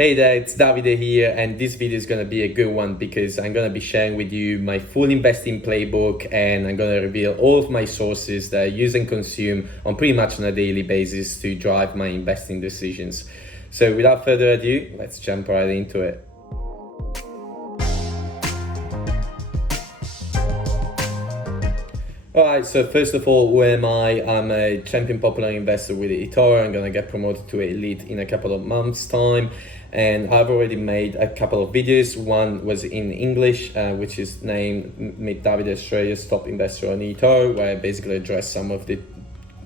Hey there, it's Davide here, and this video is going to be a good one because I'm going to be sharing with you my full investing playbook, and I'm going to reveal all of my sources that I use and consume on pretty much on a daily basis to drive my investing decisions. So without further ado, let's jump right into it. Alright, so first of all, who am I? I'm a champion popular investor with eToro. I'm going to get promoted to elite in a couple of months' time. And I've already made a couple of videos. One was in English, which is named Meet Davide, Australia's top investor on eToro, where I basically address some of the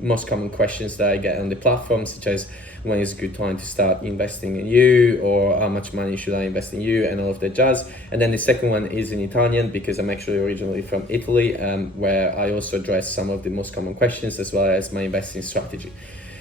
most common questions that I get on the platform, such as when is a good time to start investing in you, or how much money should I invest in you, and all of that jazz. And then the second one is in Italian, because I'm actually originally from Italy, where I also address some of the most common questions as well as my investing strategy.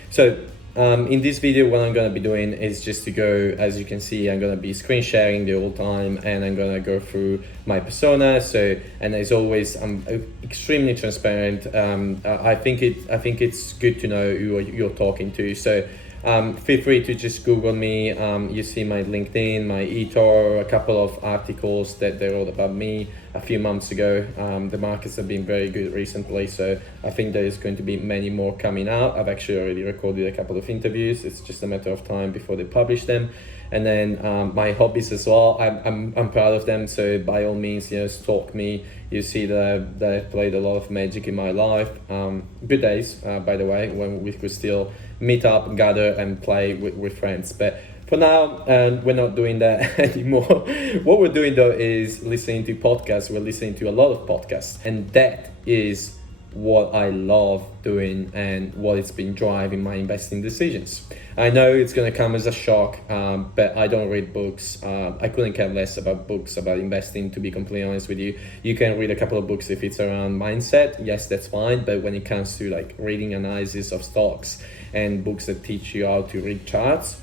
So in this video, what I'm going to be doing is just to go, as you can see, I'm going to be screen sharing the whole time, and I'm going to go through my persona. So, and as always, I'm extremely transparent. I think it's good to know who you're talking to. So feel free to just Google me. You see my LinkedIn, my eToro, a couple of articles that they wrote about me a few months ago. The markets have been very good recently, so I think there is going to be many more coming out. I've actually already recorded a couple of interviews. It's just a matter of time before they publish them. And then my hobbies as well, I'm proud of them, so by all means, stalk me. You see that I've played a lot of Magic in my life. Good days, by the way, when we could still meet up, gather and play with friends. But for now, we're not doing that anymore. What we're doing though is listening to podcasts. We're listening to a lot of podcasts, and that is what I love doing and what it's been driving my investing decisions. I know it's going to come as a shock, but I don't read books. I couldn't care less about books about investing, to be completely honest with you. You can read a couple of books if it's around mindset. Yes, that's fine. But when it comes to like reading analysis of stocks and books that teach you how to read charts,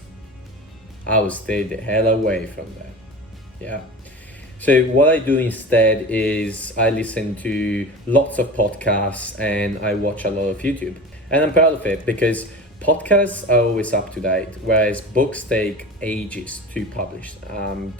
I will stay the hell away from that. Yeah. So what I do instead is I listen to lots of podcasts and I watch a lot of YouTube. And I'm proud of it because podcasts are always up to date, whereas books take ages to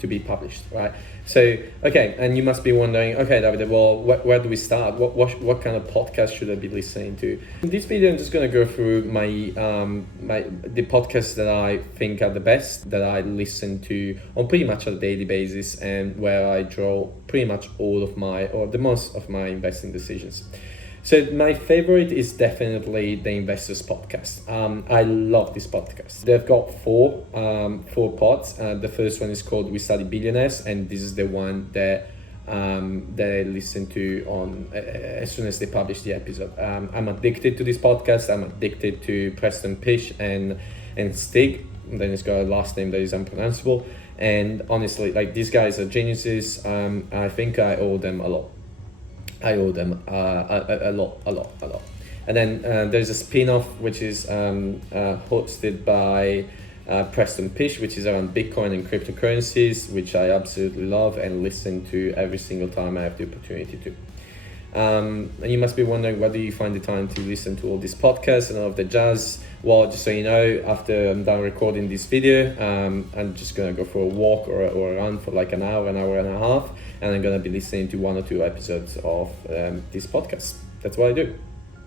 be published, right? So, okay, and you must be wondering, okay, David, well, where do we start? What kind of podcast should I be listening to? In this video, I'm just going to go through the podcasts that I think are the best, that I listen to on pretty much a daily basis, and where I draw pretty much all of the most of my investing decisions. So my favorite is definitely the Investors Podcast. I love this podcast. They've got four pods. The first one is called We Study Billionaires, and this is the one that I listen to on as soon as they publish the episode. I'm addicted to this podcast. I'm addicted to Preston Pish and Stig. And then it's got a last name that is unpronounceable. And honestly, like, these guys are geniuses. I think I owe them a lot. I owe them a lot. And then there's a spin-off which is hosted by Preston Pish, which is around Bitcoin and cryptocurrencies, which I absolutely love and listen to every single time I have the opportunity to. And you must be wondering, where do you find the time to listen to all these podcasts and all of the jazz? Well, just so you know, after I'm done recording this video, I'm just gonna go for a walk or a run for like an hour and a half, and I'm gonna be listening to 1 or 2 episodes of this podcast. That's what I do.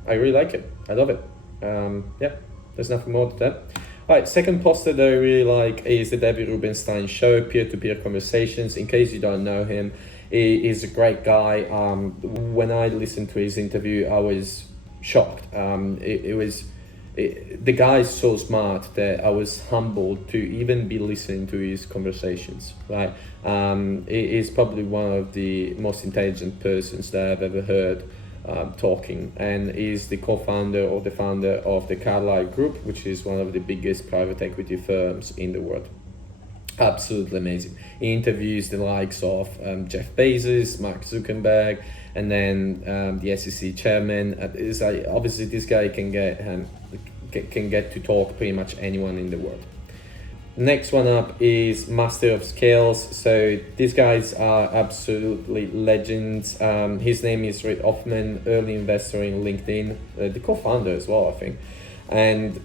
I really like it. I love it. Yeah, there's nothing more to that. All right, second poster that I really like is the David Rubenstein Show, peer-to-peer conversations. In case you don't know him, he is a great guy. When I listened to his interview, I was shocked. The guy is so smart that I was humbled to even be listening to his conversations. Right, he is probably one of the most intelligent persons that I've ever heard talking, and is the co-founder or the founder of the Carlyle Group, which is one of the biggest private equity firms in the world. Absolutely amazing. He interviews the likes of Jeff Bezos, Mark Zuckerberg, and then the SEC chairman. Obviously, this guy can get to talk pretty much anyone in the world. Next one up is Master of Scales. So these guys are absolutely legends. His name is Reid Hoffman, early investor in LinkedIn, the co-founder as well, I think. And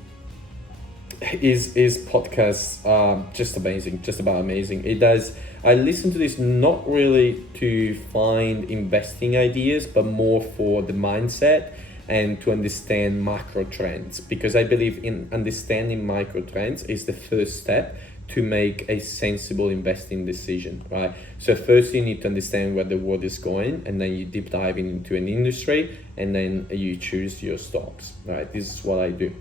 his podcasts are just amazing, just about amazing. It does. I listen to this not really to find investing ideas, but more for the mindset and to understand macro trends, because I believe in understanding micro trends is the first step to make a sensible investing decision, right? So first you need to understand where the world is going, and then you deep dive into an industry, and then you choose your stocks, right? This is what I do.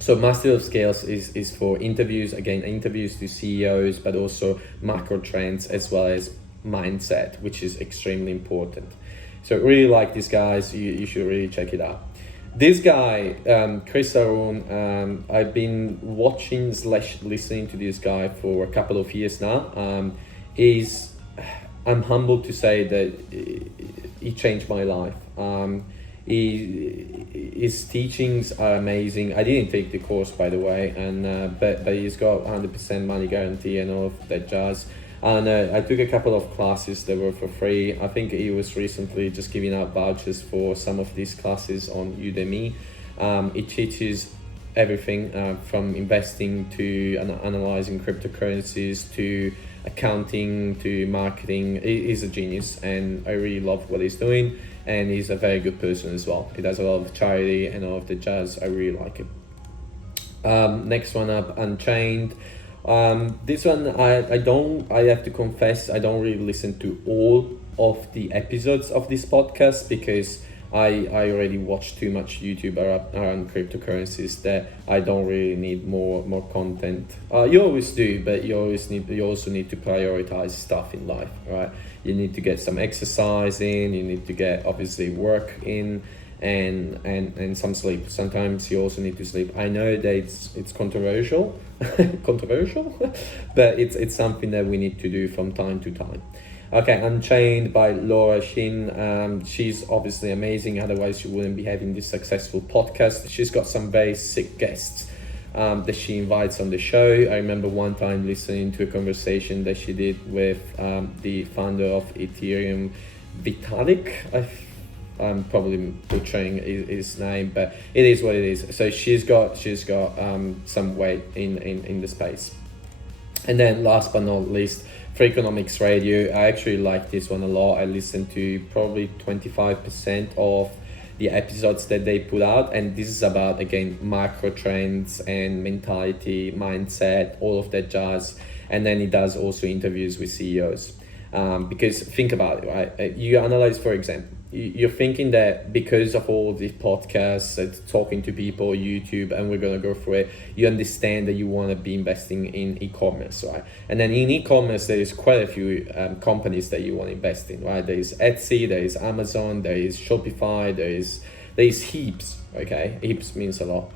So Master of Scales is for interviews, again, interviews to CEOs, but also macro trends as well as mindset, which is extremely important. So really like these guys, you should really check it out. This guy, Chris Arun, I've been watching / listening to this guy for a couple of years now. I'm humbled to say that he changed my life. His teachings are amazing. I didn't take the course, by the way, and but he's got 100% money guarantee and all of that jazz. And I took a couple of classes that were for free. I think he was recently just giving out vouchers for some of these classes on Udemy. It teaches everything from investing to analyzing cryptocurrencies to accounting to marketing. He's a genius, and I really love what he's doing. And he's a very good person as well. He does a lot of charity and all of the jazz. I really like him. Next one up, Unchained. This one I have to confess, I don't really listen to all of the episodes of this podcast, because I already watch too much YouTube around cryptocurrencies that I don't really need more content. You always do, but you also need to prioritize stuff in life, right? You need to get some exercise in, you need to get obviously work in, and some sleep. Sometimes you also need to sleep. I know that it's controversial, but it's something that we need to do from time to time. Okay, Unchained by Laura Shin. She's obviously amazing, otherwise she wouldn't be having this successful podcast. She's got some very sick guests that she invites on the show. I remember one time listening to a conversation that she did with the founder of Ethereum, Vitalik. I'm probably butchering his name, but it is what it is. So she's got some weight in the space. And then last but not least, For Economics Radio. I actually like this one a lot. I listen to probably 25% of the episodes that they put out, and this is about, again, macro trends and mentality, mindset, all of that jazz. And then he does also interviews with CEOs, because think about it, right? You analyze, for example, you're thinking that because of all these podcasts, talking to people, YouTube, and we're going to go through it, you understand that you want to be investing in e-commerce, right? And then in e-commerce, there is quite a few companies that you want to invest in, right? There is Etsy, there is Amazon, there is Shopify, there is heaps, okay? Heaps means a lot.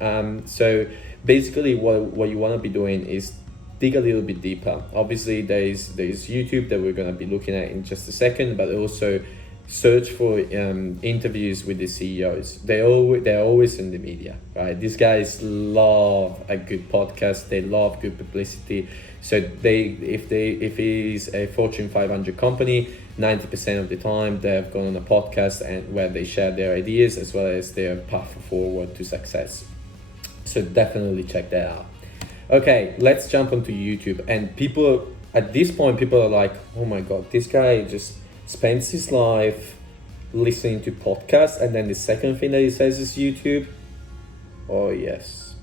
So basically what you want to be doing is dig a little bit deeper. Obviously, there is YouTube that we're going to be looking at in just a second, but also search for interviews with the CEOs. They're always in the media, right? These guys love a good podcast. They love good publicity. So if it is a Fortune 500 company, 90% of the time they've gone on a podcast and where they share their ideas as well as their path forward to success. So definitely check that out. Okay, let's jump onto YouTube. And people at this point, people are like, oh my God, this guy just spends his life listening to podcasts, and then the second thing that he says is YouTube. Oh yes,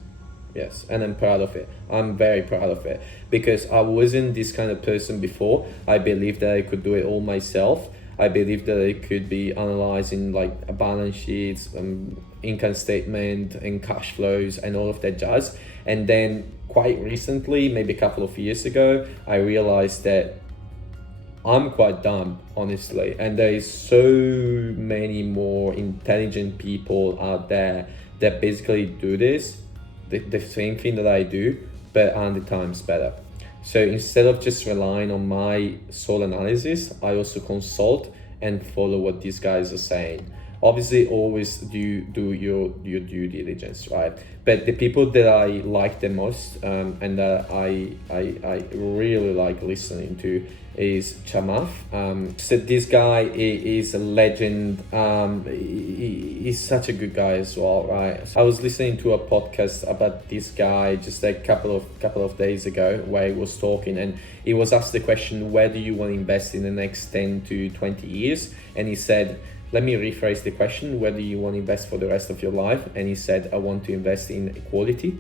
and I'm proud of it. I'm very proud of it, because I wasn't this kind of person before. I believed that I could do it all myself. I believed that I could be analyzing like a balance sheets, income statement and cash flows and all of that jazz. And then quite recently, maybe a couple of years ago, I realized that I'm quite dumb, honestly, and there is so many more intelligent people out there that basically do this, the same thing that I do, but 100 times better. So instead of just relying on my sole analysis, I also consult and follow what these guys are saying. Obviously, always do your due diligence, right? But the people that I like the most, and that I really like listening to, is Chamath. So this guy is a legend. He's such a good guy as well, right? I was listening to a podcast about this guy just a couple of days ago, where he was talking, and he was asked the question, where do you want to invest in the next 10 to 20 years? And he said, let me rephrase the question, where do you want to invest for the rest of your life? And he said, I want to invest in equality,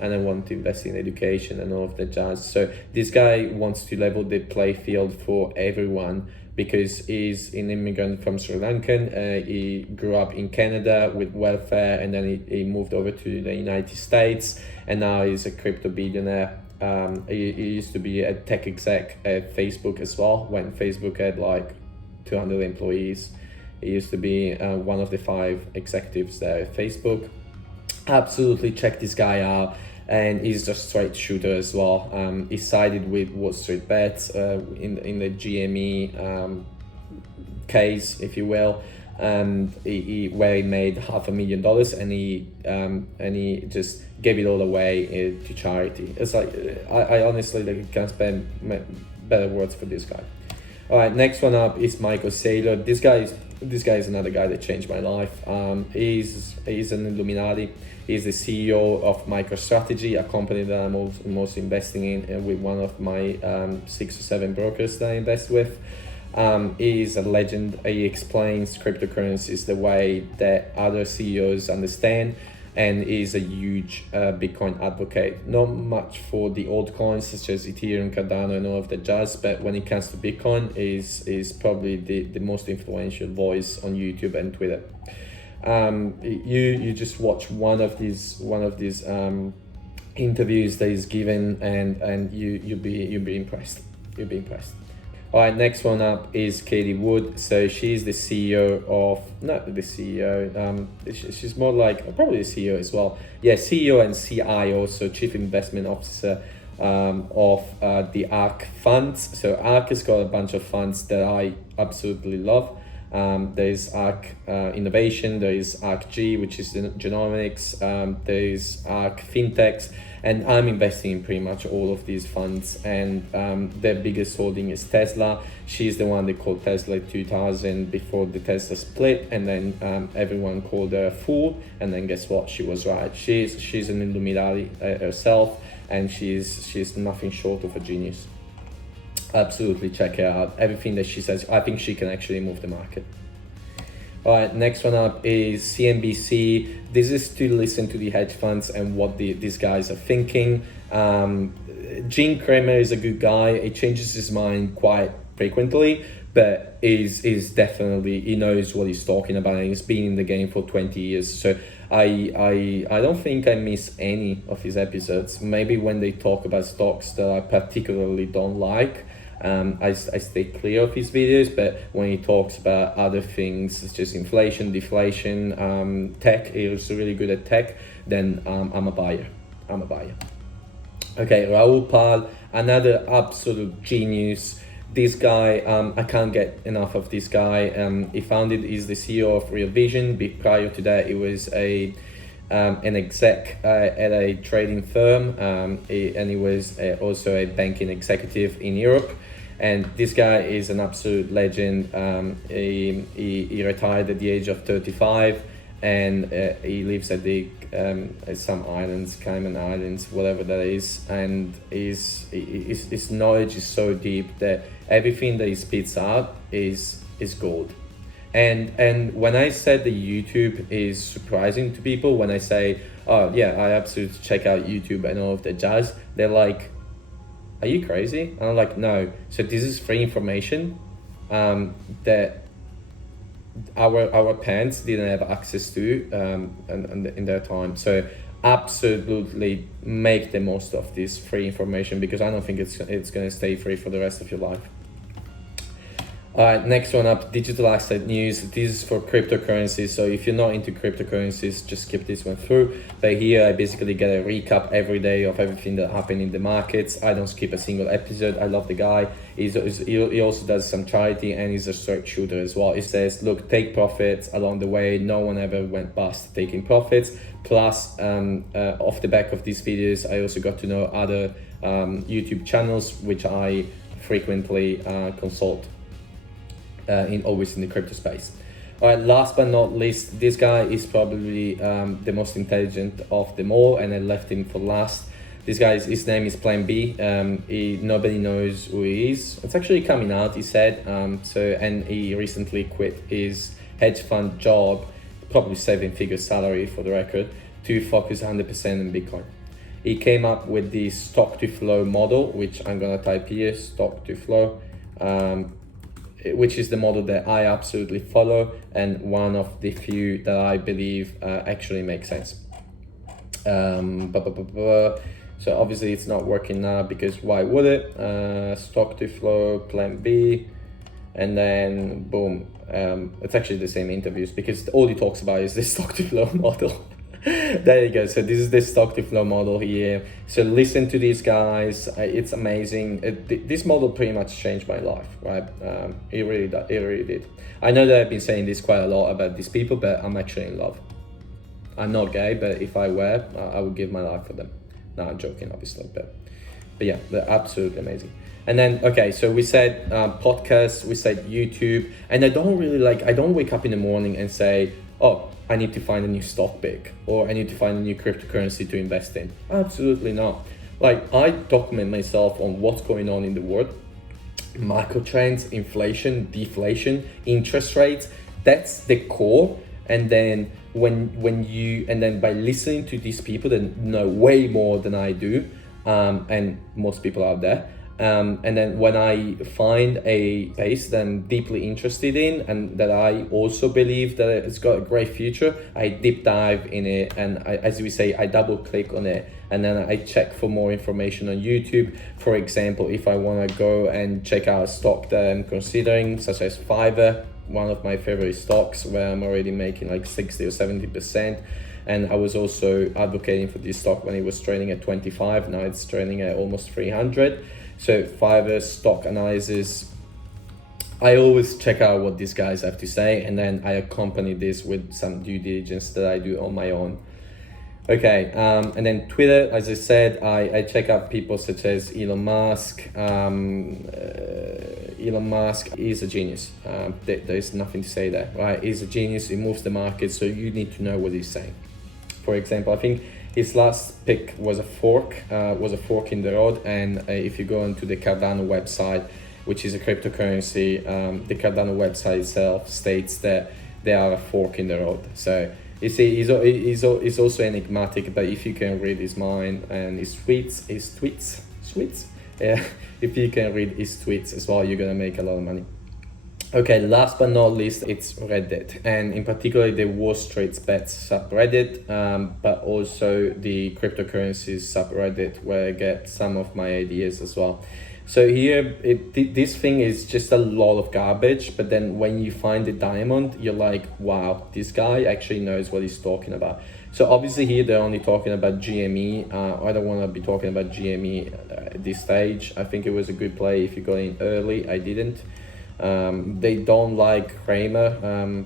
and I want to invest in education and all of that jazz. So this guy wants to level the play field for everyone, because he's an immigrant from Sri Lankan. He grew up in Canada with welfare, and then he moved over to the United States, and now he's a crypto billionaire. He used to be a tech exec at Facebook as well, when Facebook had like 200 employees. He used to be one of the 5 executives there at Facebook. Absolutely check this guy out. And he's just straight shooter as well. He sided with Wall Street Bets in the GME case, if you will, and where he made $500,000, and he just gave it all away to charity. It's like I honestly can't spend better words for this guy. All right, next one up is Michael Saylor. This guy is another guy that changed my life. He's an Illuminati. He's the CEO of MicroStrategy, a company that I'm most investing in with one of my 6 or 7 brokers that I invest with. He's a legend. He explains cryptocurrencies the way that other CEOs understand, and is a huge Bitcoin advocate. Not much for the altcoins such as Ethereum, Cardano, and all of the jazz, but when it comes to Bitcoin, is probably the most influential voice on YouTube and Twitter. You just watch one of these interviews that he's given, and you'll be impressed. You'll be impressed. All right, next one up is Katie Wood. So she's the CEO of, not the CEO, she's more like probably the CEO as well. Yeah, CEO and CIO, so Chief Investment Officer of the ARK funds. So ARK has got a bunch of funds that I absolutely love. There's ARK Innovation, there is ARK G, which is genomics, there is ARK Fintechs, and I'm investing in pretty much all of these funds. And their biggest holding is Tesla. She's the one they called Tesla 2000 before the Tesla split, and then everyone called her a fool. And then guess what? She was right. She's an Illuminati herself, and she's nothing short of a genius. Absolutely check her out. Everything that she says, I think she can actually move the market. All right, next one up is CNBC. This is to listen to the hedge funds and what these guys are thinking. Gene Cramer is a good guy. He changes his mind quite frequently, but is definitely, he knows what he's talking about, and he's been in the game for 20 years. So I don't think I miss any of his episodes. Maybe when they talk about stocks that I particularly don't like, I stay clear of his videos. But when he talks about other things such as inflation, deflation, tech, he's really good at tech, then I'm a buyer. Okay, Rahul Pal, another absolute genius. This guy, I can't get enough of this guy. He's the CEO of Real Vision. Prior to that, he was an exec at a trading firm, and he was also a banking executive in Europe. And this guy is an absolute legend. He retired at the age of 35, and he lives at some islands, Cayman Islands, whatever that is. And his knowledge is so deep that everything that he spits out is gold. And when I said that YouTube is surprising to people, when I say, oh yeah, I absolutely check out YouTube and all of the jazz, they're like, are you crazy? And I'm like, no. So this is free information that our parents didn't have access to in their time. So absolutely make the most of this free information, because I don't think it's going to stay free for the rest of your life. All right, next one up, digital asset news. This is for cryptocurrencies. So if you're not into cryptocurrencies, just skip this one through. But here I basically get a recap every day of everything that happened in the markets. I don't skip a single episode. I love the guy. He also does some charity, and he's a straight shooter as well. He says, look, take profits along the way. No one ever went bust taking profits. Plus, off the back of these videos, I also got to know other YouTube channels, which I frequently consult. Always in the crypto space. All right, last but not least, this guy is probably the most intelligent of them all, and I left him for last. This guy, his name is Plan B. Nobody knows who he is. It's actually coming out, he said. And he recently quit his hedge fund job, probably 7-figure salary for the record, to focus 100% on Bitcoin. He came up with the stock to flow model, which I'm gonna type here, stock to flow. Which is the model that I absolutely follow, and one of the few that I believe actually makes sense. So obviously it's not working now, because why would it? Stock to flow, Plan B, and then boom. It's actually the same interviews, because all he talks about is the stock to flow model. There you go. So this is the stock to flow model here. So listen to these guys. It's amazing. This model pretty much changed my life, right? It really did. I know that I've been saying this quite a lot about these people, but I'm actually in love. I'm not gay, but if I were, I would give my life for them. No, I'm joking, obviously, but yeah, they're absolutely amazing. And then, okay, so we said podcasts, we said YouTube, and I don't wake up in the morning and say, oh, I need to find a new stock pick, or I need to find a new cryptocurrency to invest in. Absolutely not. Like, I document myself on what's going on in the world, macro trends, inflation, deflation, interest rates. That's the core. And then by listening to these people that know way more than I do, and most people out there, and then when I find a space that I'm deeply interested in, and that I also believe that it's got a great future, I deep dive in it, and as we say, I double click on it, and then I check for more information on YouTube. For example, if I want to go and check out a stock that I'm considering, such as Fiverr, one of my favorite stocks, where I'm already making like 60 or 70%. And I was also advocating for this stock when it was trading at 25. Now it's trading at almost 300. So Fiverr stock analysis, I always check out what these guys have to say, and then I accompany this with some due diligence that I do on my own. Okay, and then Twitter, as I said, I check out people such as Elon Musk. Elon Musk is a genius. There is nothing to say there, right? He's a genius, he moves the market, so you need to know what he's saying. For example, I think his last pick was a fork in the road, and if you go onto the Cardano website, which is a cryptocurrency, the Cardano website itself states that they are a fork in the road. So you see, he's also enigmatic, but if you can read his mind and his tweets, yeah, if you can read his tweets as well, you're gonna make a lot of money. Okay, last but not least, it's Reddit, and in particular the Wall Street Bets subreddit, but also the cryptocurrencies subreddit, where I get some of my ideas as well. So here, this thing is just a lot of garbage, but then when you find the diamond, you're like, wow, this guy actually knows what he's talking about. So obviously here they're only talking about GME. I don't want to be talking about GME at this stage. I think it was a good play if you got in early. I didn't. They don't like Kramer.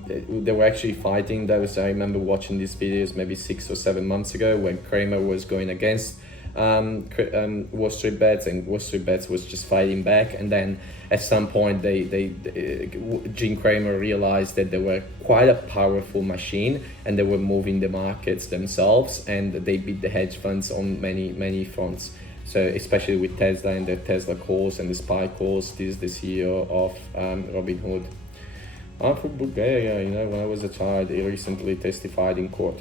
They were actually fighting. I remember watching these videos maybe 6 or 7 months ago when Kramer was going against Wall Street Bets, and Wall Street Bets was just fighting back. And then at some point Jim Cramer realized that they were quite a powerful machine, and they were moving the markets themselves, and they beat the hedge funds on many fronts. So especially with Tesla and the Tesla calls and the SPY calls. This is the CEO of Robinhood. I'm from Bulgaria, when I was a child, he recently testified in court.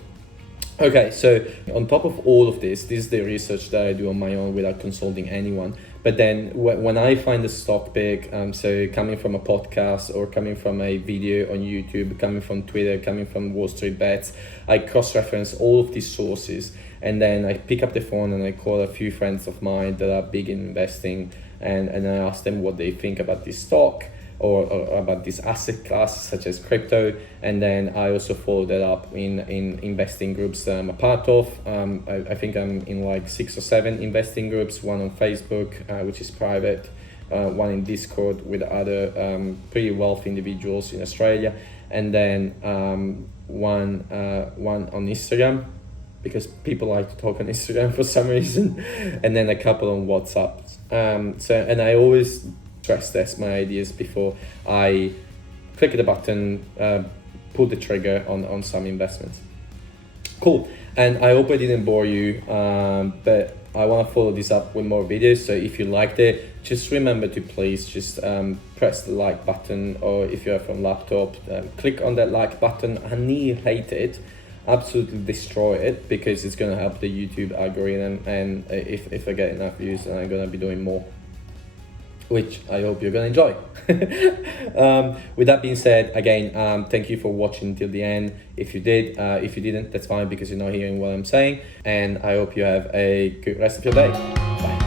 Okay, so on top of all of this is the research that I do on my own without consulting anyone. But then when I find a stock pick, so coming from a podcast or coming from a video on YouTube, coming from Twitter, coming from Wall Street Bets, I cross-reference all of these sources, and then I pick up the phone and I call a few friends of mine that are big in investing, and I ask them what they think about this stock. or about this asset class such as crypto. And then I also follow that up in investing groups that I'm a part of. I think I'm in like 6 or 7 investing groups, one on Facebook, which is private, one in Discord with other pretty wealthy individuals in Australia, and then one on Instagram, because people like to talk on Instagram for some reason, and then a couple on WhatsApp. And I always stress test my ideas before I click the button, pull the trigger on some investments. Cool. And I hope I didn't bore you, but I want to follow this up with more videos. So if you liked it, just remember to please just press the like button, or if you're from laptop, click on that like button, annihilate it, absolutely destroy it, because it's going to help the YouTube algorithm. And if I get enough views, then I'm going to be doing more, which I hope you're going to enjoy. With that being said, again, thank you for watching till the end. If you did, if you didn't, that's fine, because you're not hearing what I'm saying. And I hope you have a good rest of your day. Bye.